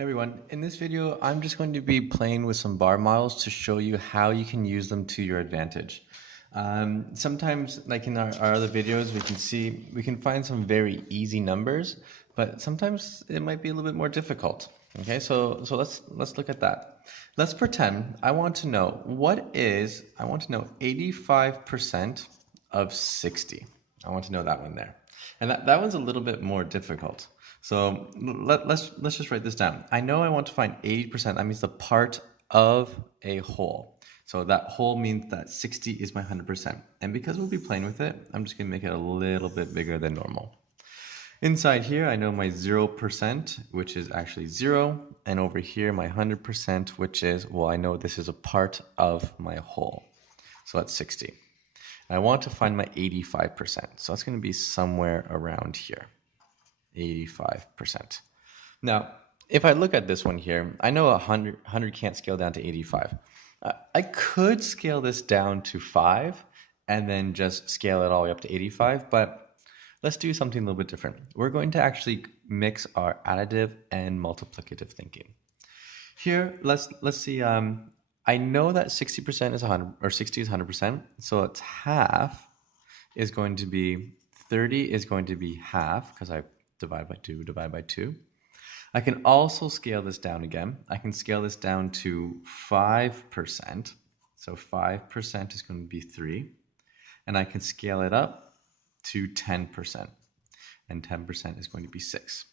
Hey everyone, in this video I'm just going to be playing with some bar models to show you how you can use them to your advantage. Sometimes, like in our other videos, we can find some very easy numbers, but sometimes it might be a little bit more difficult. Okay, so let's look at that. Let's pretend I want to know 85% of 60. I want to know that one there. And that one's a little bit more difficult. So let's just write this down. I know I want to find 80%. That means the part of a whole. So that whole means that 60 is my 100%. And because we'll be playing with it, I'm just going to make it a little bit bigger than normal. Inside here, I know my 0%, which is actually 0. And over here, my 100%, which is, well, I know this is a part of my whole. So that's 60. And I want to find my 85%. So that's going to be somewhere around here. 85%. Now, if I look at this one here, I know 100 can't scale down to 85. I could scale this down to 5 and then just scale it all the way up to 85, but let's do something a little bit different. We're going to actually mix our additive and multiplicative thinking. Here, let's see. I know that 60% is 100, or 60 is 100%, so it's half is going to be 30 is going to be half because I divide by 2. I can also scale this down again. I can scale this down to 5%. So 5% is going to be 3. And I can scale it up to 10%. And 10% is going to be 6.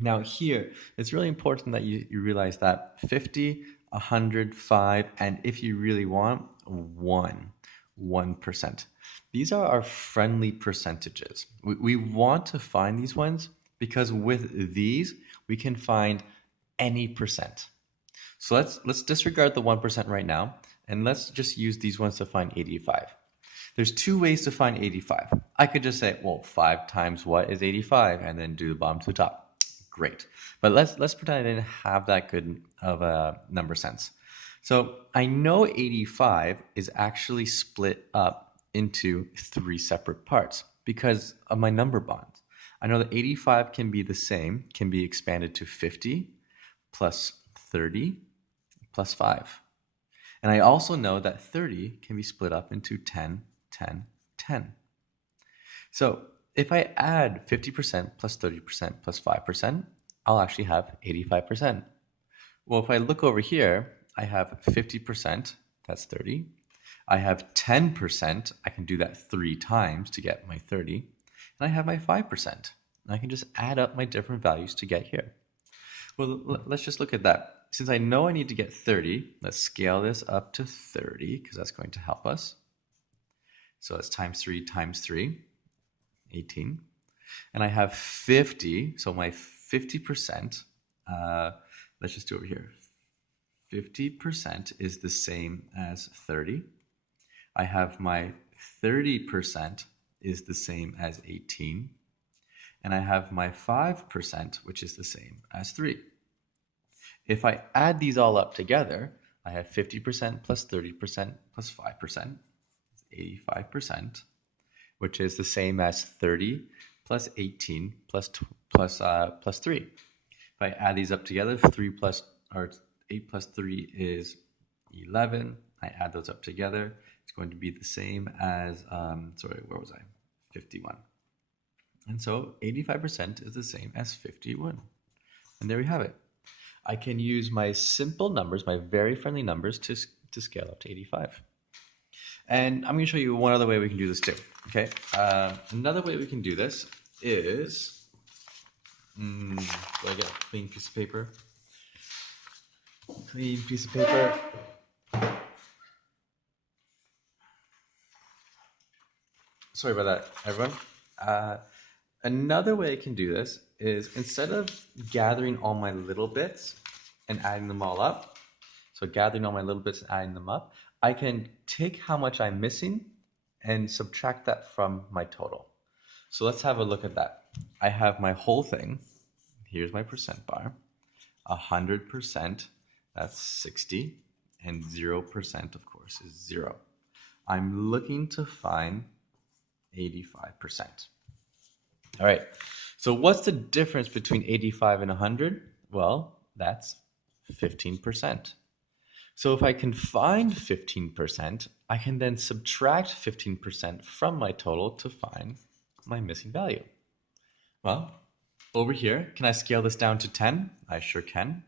Now here, it's really important that you realize that 50, 100, 5, and if you really want, 1%. These are our friendly percentages. We want to find these ones because with these, we can find any percent. So let's disregard the 1% right now, and let's just use these ones to find 85. There's two ways to find 85. I could just say, well, 5 times what is 85, and then do the bottom to the top. Great. But let's pretend I didn't have that good of a number sense. So I know 85 is actually split up into 3 separate parts because of my number bonds. I know that 85 can be the same, can be expanded to 50 plus 30 plus 5. And I also know that 30 can be split up into 10, 10, 10. So if I add 50% plus 30% plus 5%, I'll actually have 85%. Well, if I look over here, I have 50%, that's 30. I have 10%, I can do that 3 times to get my 30. And I have my 5%. And I can just add up my different values to get here. Well, let's just look at that. Since I know I need to get 30, let's scale this up to 30 because that's going to help us. So that's times 3 times 3, 18. And I have 50, so my 50%, let's just do over here. 50% is the same as 30. I have my 30% is the same as 18. And I have my 5%, which is the same as 3. If I add these all up together, I have 50% plus 30% plus 5%, 85%, which is the same as 30 plus 18 plus 3. If I add these up together, 8 plus 3 is 11. I add those up together. It's going to be the same as, where was I? 51. And so 85% is the same as 51. And there we have it. I can use my simple numbers, my very friendly numbers, to scale up to 85. And I'm going to show you one other way we can do this too. Okay. Another way we can do this is, do I get a clean piece of paper? Clean piece of paper. Sorry about that, everyone. Another way I can do this is instead of gathering all my little bits and adding them all up, so gathering all my little bits and adding them up, I can take how much I'm missing and subtract that from my total. So let's have a look at that. I have my whole thing. Here's my percent bar. 100%, that's 60, and 0%, of course, is 0. I'm looking to find 85%. All right, so what's the difference between 85 and 100? Well, That's 15%. So if I can find 15%, I can then subtract 15% from my total to find my missing value. Well, over here, can I scale this down to 10? I sure can.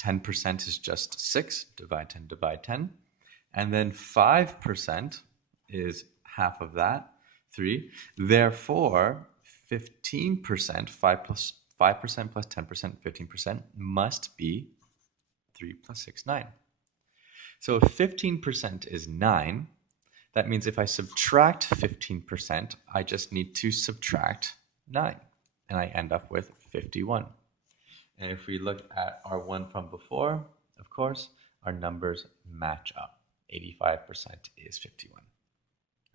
10% is just 6, divide 10, divide 10. And then 5% is half of that, 3. Therefore, 15%, 5% plus 10%, 15% must be 3 plus 6, 9. So if 15% is 9, that means if I subtract 15%, I just need to subtract 9. And I end up with 51. And if we look at our one from before, of course, our numbers match up. 85% is 51.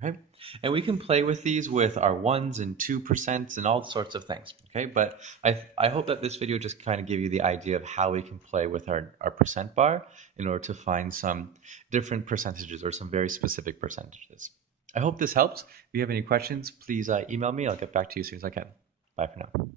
Okay? And we can play with these with our 1s and 2% and all sorts of things. Okay, but I hope that this video just kind of give you the idea of how we can play with our percent bar in order to find some different percentages or some very specific percentages. I hope this helps. If you have any questions, please email me. I'll get back to you as soon as I can. Bye for now.